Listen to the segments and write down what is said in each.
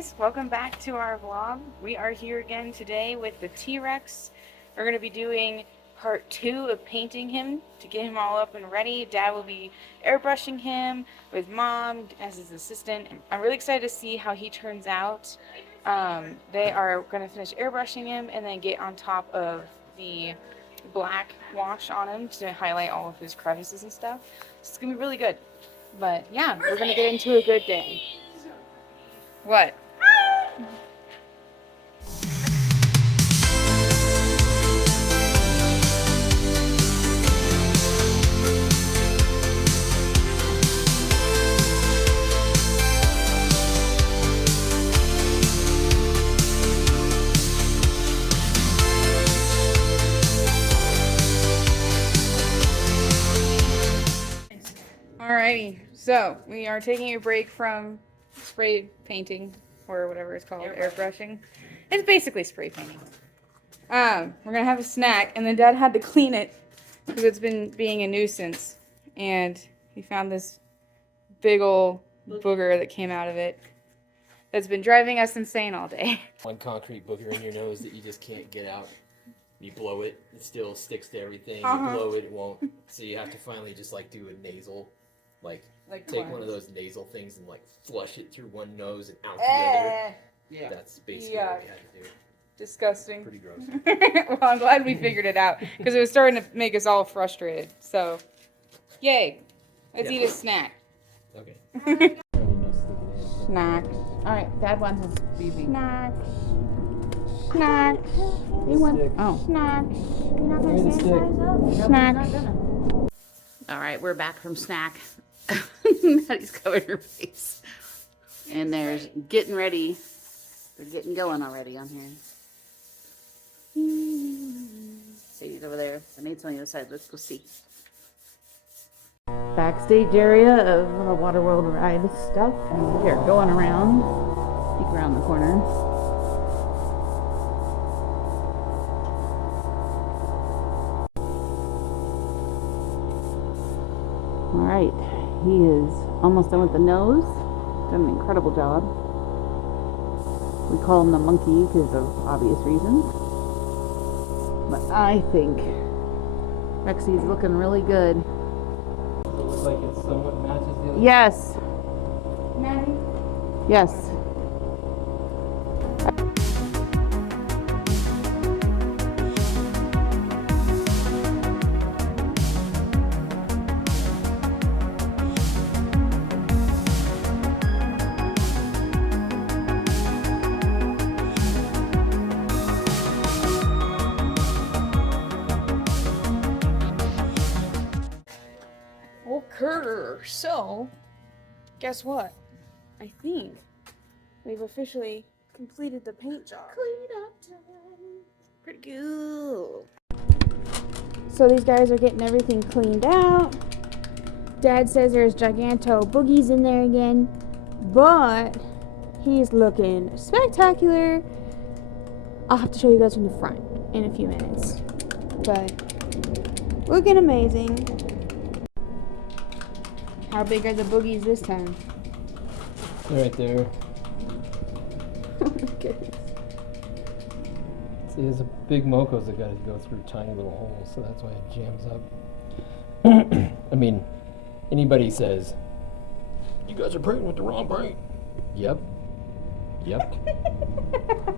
guys, welcome back to our vlog. We are here again today with the T-Rex. We're going to be doing part 2 of painting him to get him all up and ready. Dad will be airbrushing him with Mom as his assistant. I'm really excited to see how he turns out. They are going to finish airbrushing him and then get on top of the black wash on him to highlight all of his crevices and stuff. So it's going to be really good. But yeah, we're going to get into a good day. What? Alrighty, so we are taking a break from spray painting or whatever it's called, airbrushing. It's basically spray painting. We're gonna have a snack, and then Dad had to clean it because it's been being a nuisance, and he found this big ol' booger that came out of it that's been driving us insane all day. One concrete booger in your nose that you just can't get out. You blow it, it still sticks to everything. You blow it, it won't. So you have to finally just like do a nasal. Like take one of those nasal things and like flush it through one nose and out the other. Yeah. That's basically what we had to do. Disgusting. Pretty gross. Well, I'm glad we figured it out because it was starting to make us all frustrated. So, yay. Let's eat a snack. Okay. Snack. Alright, Dad wants his BB. Snack. Snack. He wants snack. Snack. Alright, we're back from snack. Maddie's covered her face. And there's getting ready. They're getting going already on here. Sadie's over there. The Nate's on the other side. Let's go see. Backstage area of Waterworld ride stuff. And we are going around. Peek around the corner. Alright, he is almost done with the nose. Done an incredible job. We call him the monkey because of obvious reasons. But I think Rexy's looking really good. It looks like it somewhat matches the other. Yes. Maddie? Yes. So, guess what? I think we've officially completed the paint job. Clean up time. Pretty cool. So these guys are getting everything cleaned out. Dad says there's giganto boogies in there again, but he's looking spectacular. I'll have to show you guys from the front in a few minutes, but looking amazing. How big are the boogies this time? They're right there. Oh my goodness. See, there's a big mocos that got to go through tiny little holes, so that's why it jams up. I mean, anybody says, you guys are painting with the wrong paint. Yep. Yep.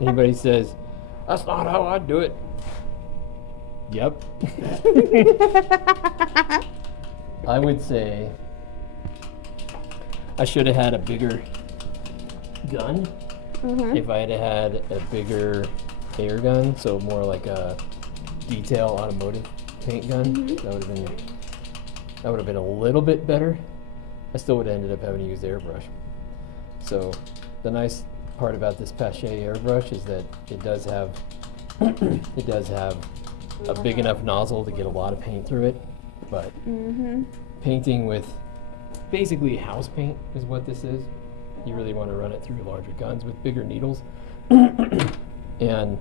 Anybody says, that's not how I do it. Yep. I would say I should have had a bigger gun if I had had a bigger air gun, so more like a detail automotive paint gun. That would have been a little bit better. I still would have ended up having to use airbrush. So the nice part about this Pache airbrush is that it does have a big enough nozzle to get a lot of paint through it, but painting with basically house paint is what this is. You really want to run it through larger guns with bigger needles. And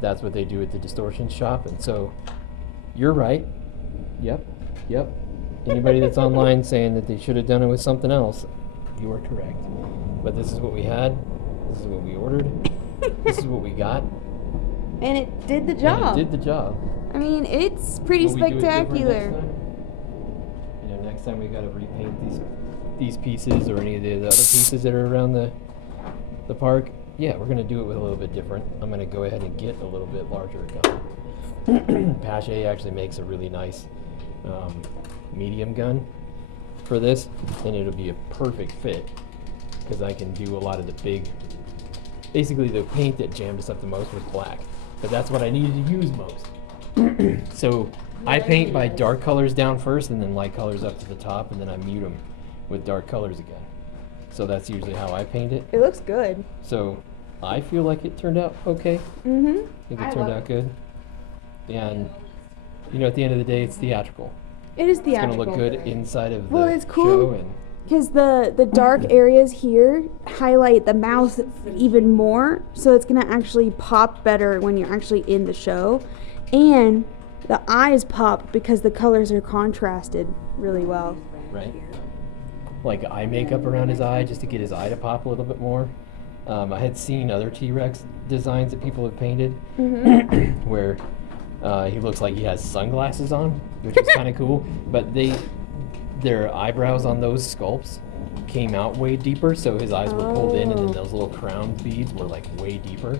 that's what they do at the distortion shop. And so you're right. Yep. Anybody that's online saying that they should have done it with something else, you are correct. but this is what we had. This is what we ordered. This is what we got. And it did the job. And it did the job. I mean, it's pretty Will we do it different spectacular. next time? You know, next time we got to repaint these pieces or any of the other pieces that are around the park. Yeah, we're gonna do it with a little bit different. I'm gonna go ahead and get a little bit larger gun. Pache actually makes a really nice medium gun for this, and it'll be a perfect fit because I can do a lot of the big. Basically, the paint that jammed us up the most was black, but that's what I needed to use most. So I paint by dark colors down first, and then light colors up to the top, and then I mute them with dark colors again. So that's usually how I paint it. It looks good. So I feel like it turned out okay. Mm-hmm. I think it turned out good. And you know, at the end of the day, it's theatrical. It is It's theatrical. gonna look good inside of the Well, it's cool. show, and Because the dark areas here highlight the mouth even more, so it's gonna actually pop better when you're actually in the show. And the eyes pop because the colors are contrasted really well. right, like eye makeup around his eye just to get his eye to pop a little bit more. I had seen other T-Rex designs that people have painted where he looks like he has sunglasses on, which is kind of cool. But their eyebrows on those sculpts came out way deeper, so his eyes were pulled in, and then those little crown beads were like way deeper.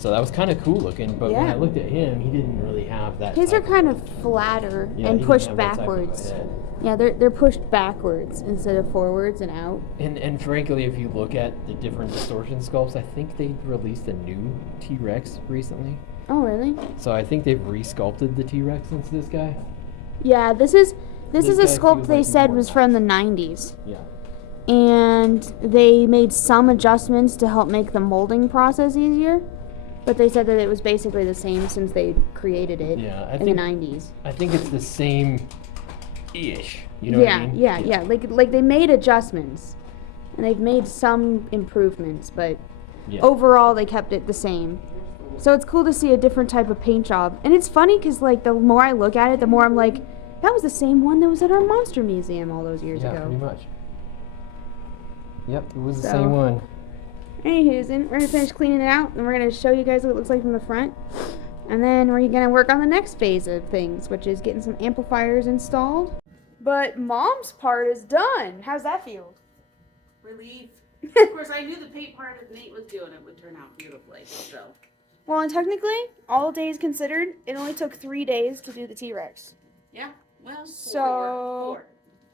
So that was kind of cool looking. But when Yeah. I looked at him, he didn't really have that. His are type kind of flatter Yeah, he and didn't pushed have that type of a backwards. head. Yeah, they're pushed backwards instead of forwards and out. And frankly, if you look at the different distortion sculpts, I think they released a new T-Rex recently. Oh, really? So I think they've re-sculpted the T-Rex into this guy. Yeah, this is a This guy sculpt feels they like said more was from the 90s. Yeah. And they made some adjustments to help make the molding process easier. But they said that it was basically the same since they created it Yeah, in the 90s. I think it's the same-ish. You know what I mean? Yeah. Like they made adjustments. And they've made some improvements, but Yeah. overall they kept it the same. So it's cool to see a different type of paint job. And it's funny because like the more I look at it, the more I'm like, that was the same one that was at our monster museum all those years Yeah, ago. pretty much. Yep, it was the So- same one. Anywho's, we're gonna finish cleaning it out, and we're gonna show you guys what it looks like from the front. And then we're gonna work on the next phase of things, which is getting some amplifiers installed. But Mom's part is done. How's that feel? Relief. Of course, I knew the paint part that Nate was doing it would turn out beautifully. So Well, and technically, all days considered, it only took 3 days to do the T-Rex. yeah, well, So-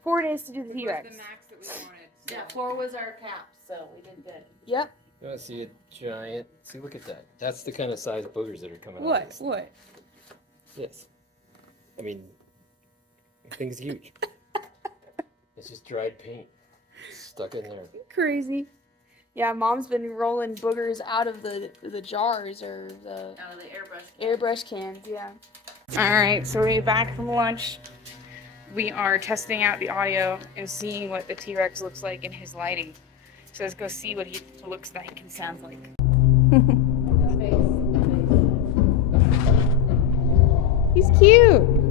4 days to do the Four. T-Rex. The max that we wanted. So. Yeah, 4 was our cap, so we did good. Yep. You want to see a giant? See, look at that. That's the kind of size boogers that are coming out of this. What? This. I mean, the thing's huge. It's just dried paint stuck in there. Crazy. Yeah, Mom's been rolling boogers out of the jars or the Out of the airbrush. airbrush cans, yeah. Alright, so we're back from lunch. We are testing out the audio and seeing what the T-Rex looks like in his lighting. So let's go see what he looks like and sounds like. He's cute.